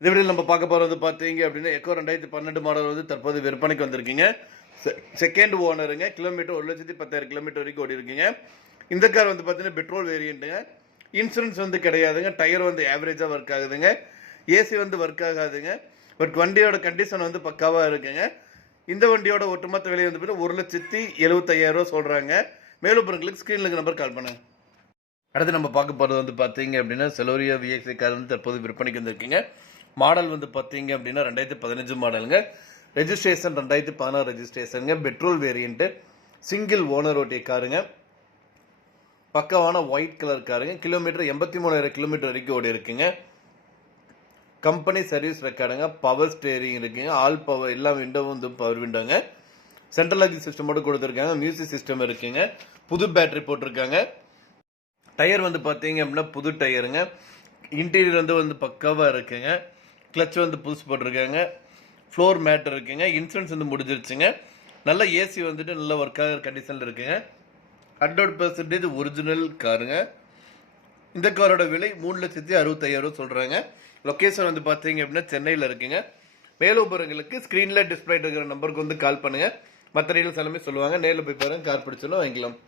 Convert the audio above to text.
இந்த வீடியோவில் நம்ம பார்க்க போகிறது பார்த்தீங்க அப்படின்னா எக்கோ 2012 மாடல் வந்து தற்போது விற்பனைக்கு வந்திருக்கீங்க. செகண்ட் ஓனருங்க. கிலோமீட்டர் 1,10,000 கிலோமீட்டர் வரைக்கும் ஓடி இருக்கீங்க. இந்த கார் வந்து பார்த்தீங்கன்னா பெட்ரோல் வேரியண்ட்டுங்க. இன்சூரன்ஸ் வந்து கிடையாதுங்க. டயர் வந்து ஆவரேஜாக ஒர்க் ஆகுதுங்க. ஏசி வந்து ஒர்க் ஆகாதுங்க. பட் வண்டியோட கண்டிஷன் வந்து பக்காவாக இருக்குங்க. இந்த வண்டியோட ஒட்டுமொத்த விலை வந்து பார்த்தீங்கன்னா 1,75,000 சொல்கிறாங்க. மேலும் பொருட்களுக்கு ஸ்க்ரீனில் நம்பர் கால் பண்ணுங்க. அடுத்து நம்ம பார்க்க போகிறது வந்து பார்த்தீங்க அப்படின்னா செலோரியா விஎக்ஸி கார் வந்து தற்போது விற்பனைக்கு வந்திருக்கீங்க. மாடல் வந்து பார்த்தீங்க அப்படின்னா 2015 மாடலுங்க. ரெஜிஸ்ட்ரேஷன் 2016 ரெஜிஸ்ட்ரேஷனுங்க. Petrol variant. சிங்கிள் ஓனர் ஓட்டிய காருங்க. பக்கவான ஒயிட் கலர் காருங்க. கிலோமீட்டர் 83,000 கிலோமீட்டர் வரைக்கும் ஓடி இருக்குங்க. கம்பெனி சர்வீஸ் ரெக்கார்டுங்க. பவர் ஸ்டேரிங் இருக்குங்க. ஆல் பவர் எல்லா விண்டோவும் வந்து பவர் விண்டோங்க. சென்ட்ரல் லாக்கிங் சிஸ்டமோடு கொடுத்துருக்காங்க. மியூசிக் சிஸ்டம் இருக்குங்க. புது பேட்டரி போட்டிருக்காங்க. டயர் வந்து பார்த்தீங்க அப்படின்னா புது டயருங்க. இன்டீரியர் வந்து பக்காவாக இருக்குங்க. கிளச் வந்து புதுசு போட்டிருக்காங்க. ஃப்ளோர் மேட் இருக்குங்க. இன்சூரன்ஸ் வந்து முடிஞ்சிருச்சுங்க. நல்ல ஏசி வந்துட்டு நல்ல ஒர்க் ஆகிற கண்டிஷனில் இருக்குங்க. 100% ஒரிஜினல் காருங்க. இந்த காரோட விலை 3,65,000 சொல்கிறாங்க. லொக்கேஷன் வந்து பார்த்தீங்க அப்படின்னா சென்னையில் இருக்குங்க. மேலும் விவரங்களுக்கு ஸ்க்ரீனில் டிஸ்பிளே இருக்கிற நம்பருக்கு வந்து கால் பண்ணுங்கள். மற்ற டீடைல்ஸ் எல்லாமே சொல்லுவாங்க. நேரில் போய் பாருங்கள். கார் பிடிச்சாலும் வாங்கிக்கலாம்.